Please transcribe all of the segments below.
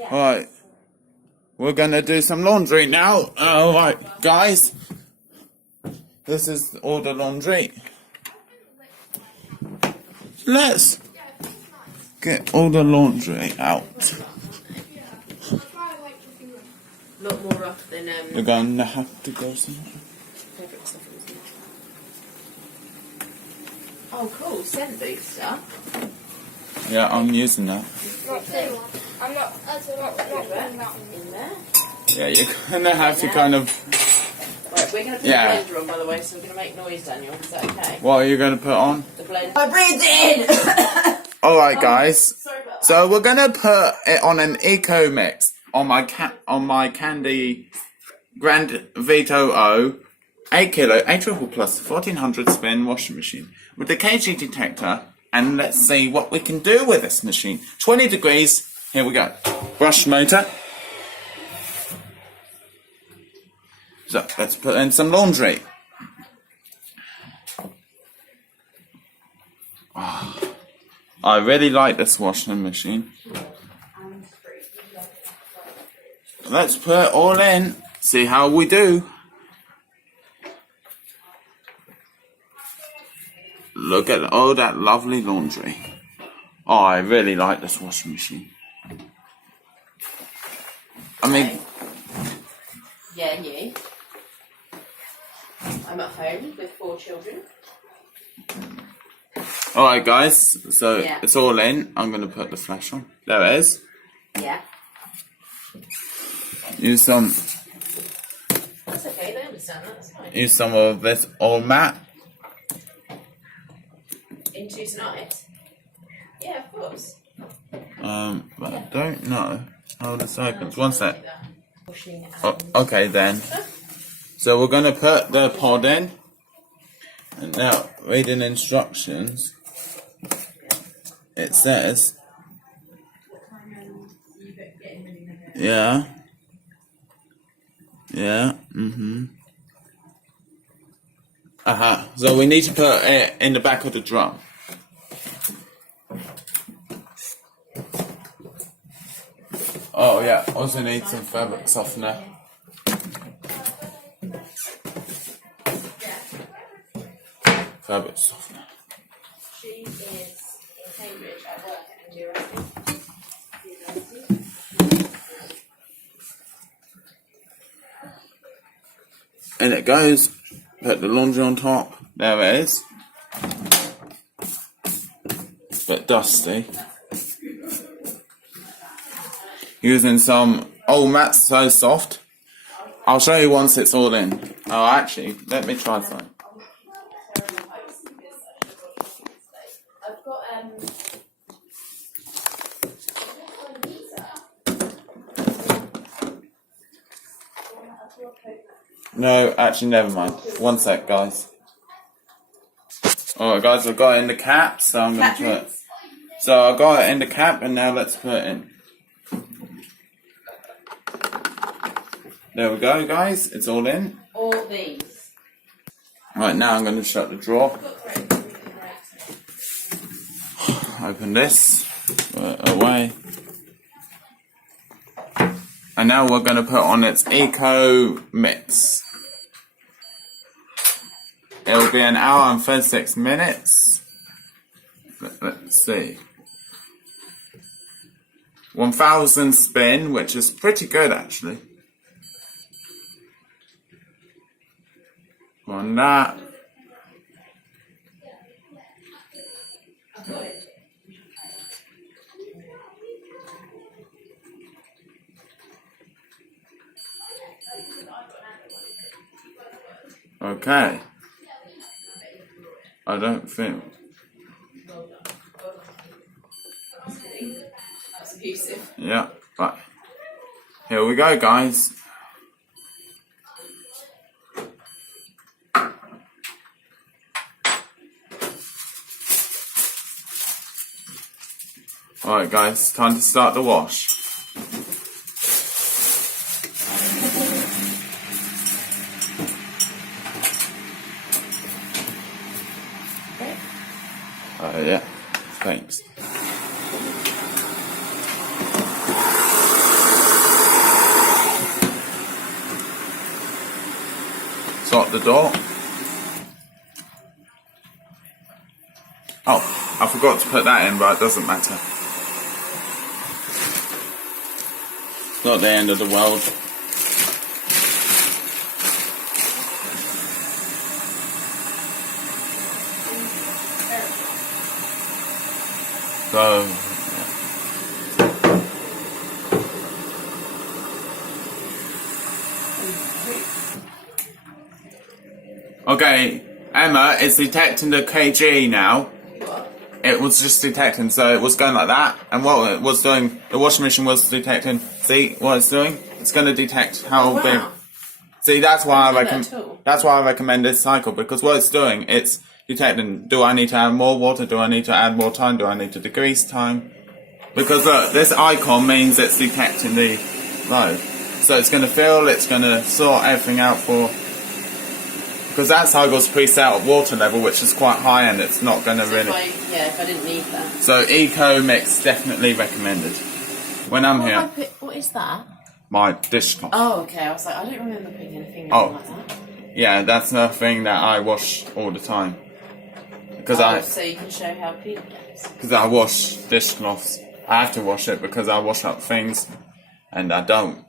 Alright, we're gonna do some laundry now. Alright, guys. This is all the laundry. Let's get all the laundry out. A lot more rough than You're gonna have to go somewhere. Oh, cool. Scent booster. Yeah, I'm using that. I'm not In there. Yeah, you're gonna have to kind of... Right, we're going to put the blender on, by the way, so we're going to make noise, Daniel. Is that okay? What are you gonna put on? The blender. I breathed in! Alright, guys. Sorry about that. So we're gonna put it on an eco mix on my Candy Grand Vita O 8 kilo 8 triple plus 1400 spin washing machine with the kg detector, and let's see what we can do with this machine. 20 degrees. Here we go. Brush motor. So let's put in some laundry. Oh, I really like this washing machine. Let's put it all in, see how we do. Look at all that lovely laundry. Oh, I really like this washing machine. I mean... Yeah, and you? I'm at home with 4 children. Alright guys, so Yeah. it's all in. I'm going to put the flash on. There it is. Yeah. Use some That's okay, they understand that. That's fine. use some of this old mat. Into tonight? Yeah, of course. But I don't know how this opens. One sec. Pushing Oh, okay then. So we're going to put the pod in. And now, reading instructions, it says, yeah, so we need to put it in the back of the drum. Oh yeah, also need some fabric softener. Fabric softener. She is in Cambridge at work and you're And it goes. Put the laundry on top. There it is. It's a bit dusty. Using some old mats, so soft. I'll show you once it's all in. Oh, actually, let me try something. I've got No, actually, never mind. One sec, guys. Alright, guys, I've got it in the cap, so I'm going to put it. So I got it in the cap, and now let's put it in. There we go, guys. It's all in. all these. Right, now I'm going to shut the drawer. Open this. Put it away. And now we're going to put on its eco mix. It'll be an hour and 36 minutes. Let's see. 1000 spin, which is pretty good actually. On that. Okay. I don't think. That's abusive. Yeah, but here we go, guys. Alright, guys, time to start the wash. Yeah, thanks. the door. Oh, I forgot to put that in, but it doesn't matter. Not the end of the world. So, okay, Emma, it's detecting the kg now. It was just detecting, so it was going like that, and what it was doing, the washing machine was detecting. See what it's doing? It's going to detect how big. See, that's why that's why I recommend this cycle, because what it's doing, it's detecting. Do I need to add more water? Do I need to add more time? Do I need to decrease time? Because look, this icon means it's detecting the load, so it's going to fill. It's going to sort everything out for. Because that cycle's preset at water level, which is quite high, and it's not going to really. If I didn't need that. So Eco Mix definitely recommended. When I'm here. What is that? My dishcloth. Oh, okay. I was like, I don't remember putting anything like that. Yeah, that's the thing that I wash all the time. Because so you can show how people get. Because I wash dishcloths. I have to wash it because I wash up things, and I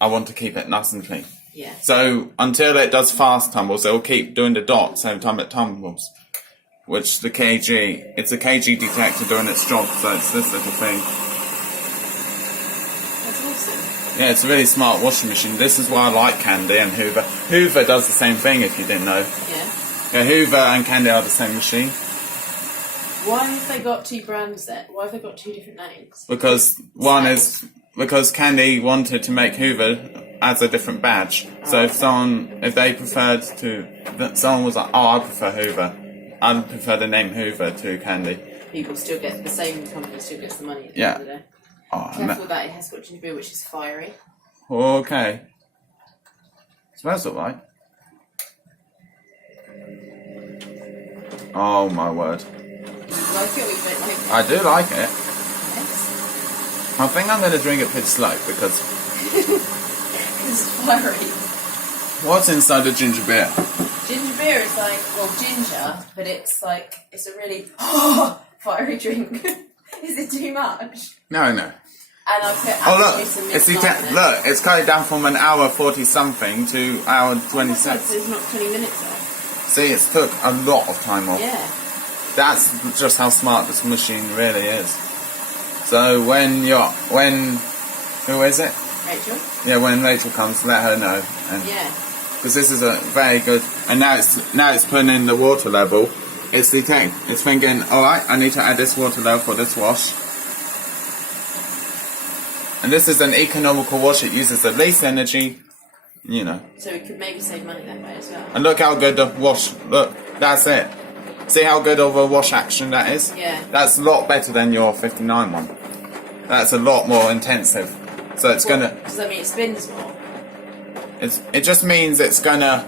want to keep it nice and clean. Yeah. So until it does fast tumbles, it will keep doing the dots every time it tumbles. Which it's a kg detector doing its job, so it's this little thing. That's awesome. Yeah, it's a really smart washing machine. This is why I like Candy and Hoover. Hoover does the same thing, if you didn't know. Yeah. Yeah, Hoover and Candy are the same machine. Why have they got two brands there? Why have they got two different names? Because because Candy wanted to make Hoover as a different badge. So if someone was like, oh, I prefer Hoover, I prefer the name Hoover to Candy. People still get the same company still gets the money at the Yeah. end of the day. Oh, Careful with that, it has got ginger beer, which is fiery. Okay. Smells alright. Oh my word. Like it or you don't like it? I do like it. Yes. I think I'm going to drink it pretty slow because. It's fiery. What's inside the ginger beer? Ginger beer is like, well, ginger, but it's like, it's a really fiery drink. Is it too much? No. And I put Look, it's cut it down from an hour 40 something to hour 26. So it's not 20 minutes off. See, it's took a lot of time off. Yeah. That's just how smart this machine really is. So who is it? Rachel? Yeah, when Rachel comes, let her know. Yeah. Because this is a very good, and now it's putting in the water level. It's detecting. It's thinking, all right, I need to add this water level for this wash. And this is an economical wash. It uses the least energy, you know. So we could maybe save money that way as well. And look how good the wash. Look, that's it. See how good of a wash action that is? Yeah. That's a lot better than your 59 one. That's a lot more intensive. So it's gonna. Does that mean it spins more? It just means it's gonna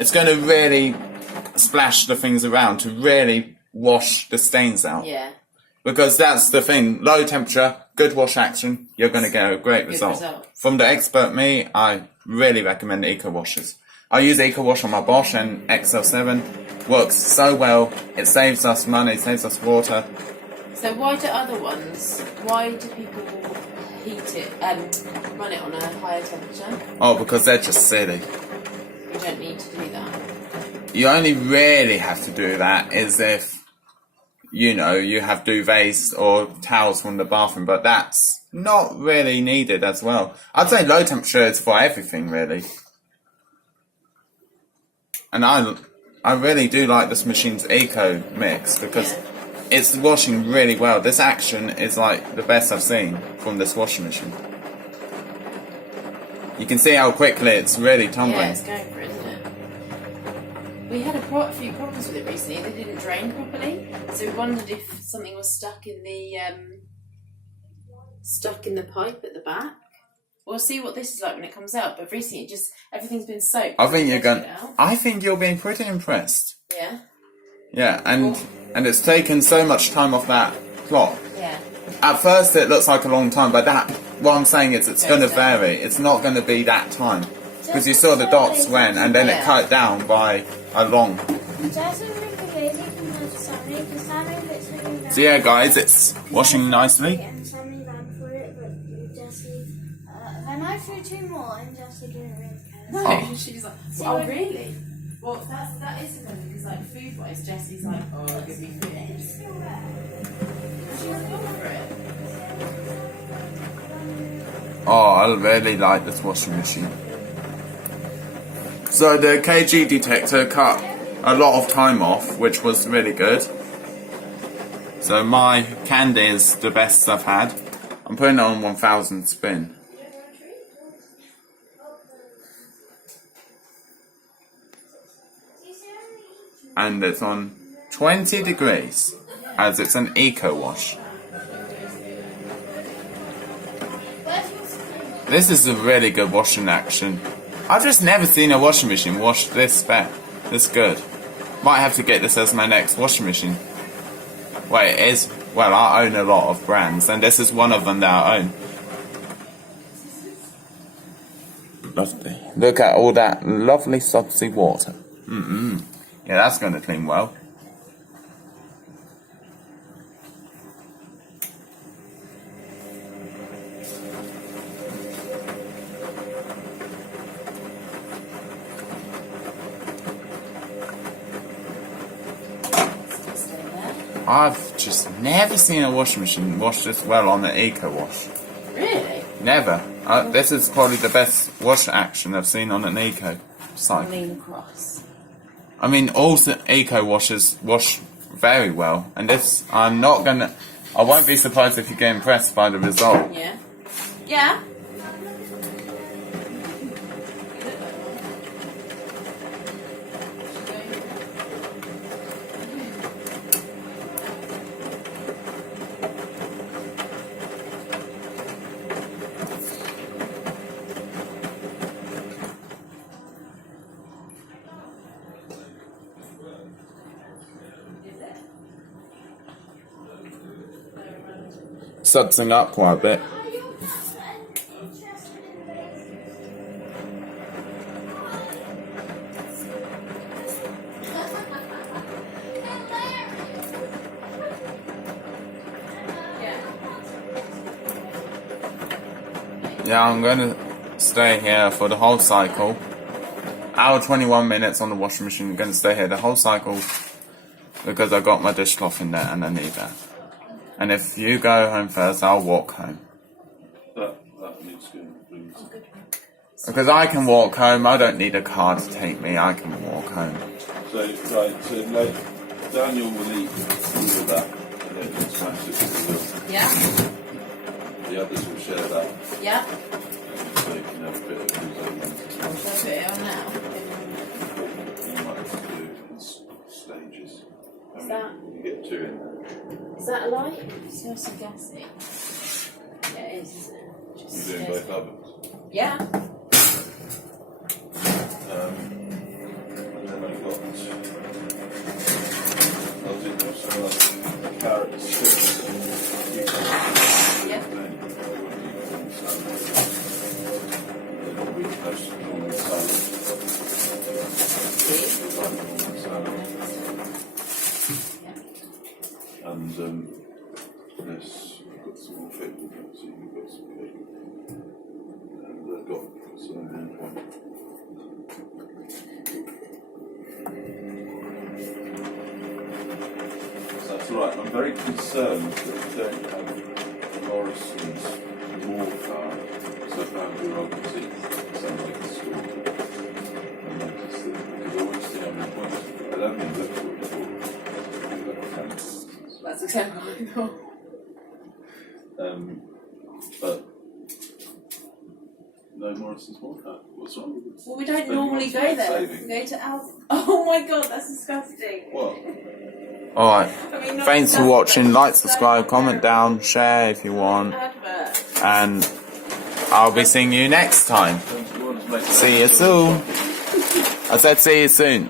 really splash the things around to really wash the stains out. Yeah. Because that's the thing. Low temperature, good wash action. You're gonna get a great result. From the expert me, I really recommend Eco Washers. I use Eco Wash on my Bosch and XL7. Works so well. It saves us money, saves us water. So why do people heat it and run it on a higher temperature? Oh, because they're just silly. You don't need to do that. You only really have to do that is if, you have duvets or towels from the bathroom, but that's not really needed as well. I'd say low temperature is for everything, really. And I really do like this machine's Eco Mix because it's washing really well. This action is like the best I've seen from this washing machine. You can see how quickly it's really tumbling. Yeah, it's going for it, isn't it? We had a few problems with it recently. They didn't drain properly, so we wondered if something was stuck in the pipe at the back. We'll see what this is like when it comes out. But recently, everything's been soaked. I think you'll be pretty impressed. Yeah. Yeah, and it's taken so much time off that clock. Yeah. At first, it looks like a long time, but what I'm saying is it's going to vary. It's not going to be that time because you saw the dots when, and then it cut it down by along. That's a really lazy compared to Sammy, because Sammy puts something down. So yeah, guys, it's washing nicely. And Sammy ran for it, but Jessie, when I threw 2 more, and Jessie didn't really care. No, Oh. she's like, oh really? Well, that is something because like food wise, Jessie's like, oh, give me food. It's still there. She hasn't gone for it. Oh, I really like this washing machine. So the kg detector cut a lot of time off, which was really good. So my candy is the best I've had. I'm putting it on 1000 spin. And it's on 20 degrees, as it's an eco wash. This is a really good washing action. I've just never seen a washing machine wash this good. Might have to get this as my next washing machine. Well, it is. Well, I own a lot of brands, and this is one of them that I own. Lovely. Look at all that lovely salty water. Yeah, that's going to clean well. I've just never seen a washing machine wash this well on the Eco Wash. Really? Never. This is probably the best wash action I've seen on an Eco site. Lean across. I mean, all Eco washers wash very well, and this, I won't be surprised if you get impressed by the result. Yeah. Yeah. Sudsing up quite a bit. Yeah, I'm going to stay here for the whole cycle. Hour 21 minutes on the washing machine. I'm going to stay here the whole cycle because I got my dishcloth in there and I need that. And if you go home first, I'll walk home. That needs to be. Because I can walk home, I don't need a car to take me, I can walk home. So like, Daniel will eat all of that and then he'll smash it with the wheel. Yeah. The others will share that. Yeah. So you can have a bit of his own. Shall I put it on now? You might have to do it in stages. Is that? You get 2 in there. Is that a light? It smells so gassy. Yeah, it is, isn't it? Just You're doing both ovens. Yeah. And then I've got I'll do some like carrots, Yeah. we post normal salad. And this, I've got some more fake so you've got some fake. And I've got some in point. So that's right. I'm very concerned that we don't have Morrison's mortar, so I found the wrong seat. It sounds like a store. I noticed that because I always see I'm in point. I don't mean look for it before. That's exactly what I thought. But no Morrison's mortar. What's wrong? Well, we don't Spending normally lots go of there. saving. We go to Alf. Oh my god, that's disgusting. What? Alright, I mean, not thanks for disgusting, watching, but like, it's subscribe, so comment down, share if you want, advert. and I'll be seeing you next time. Don't you want to make See you soon. I said see you soon.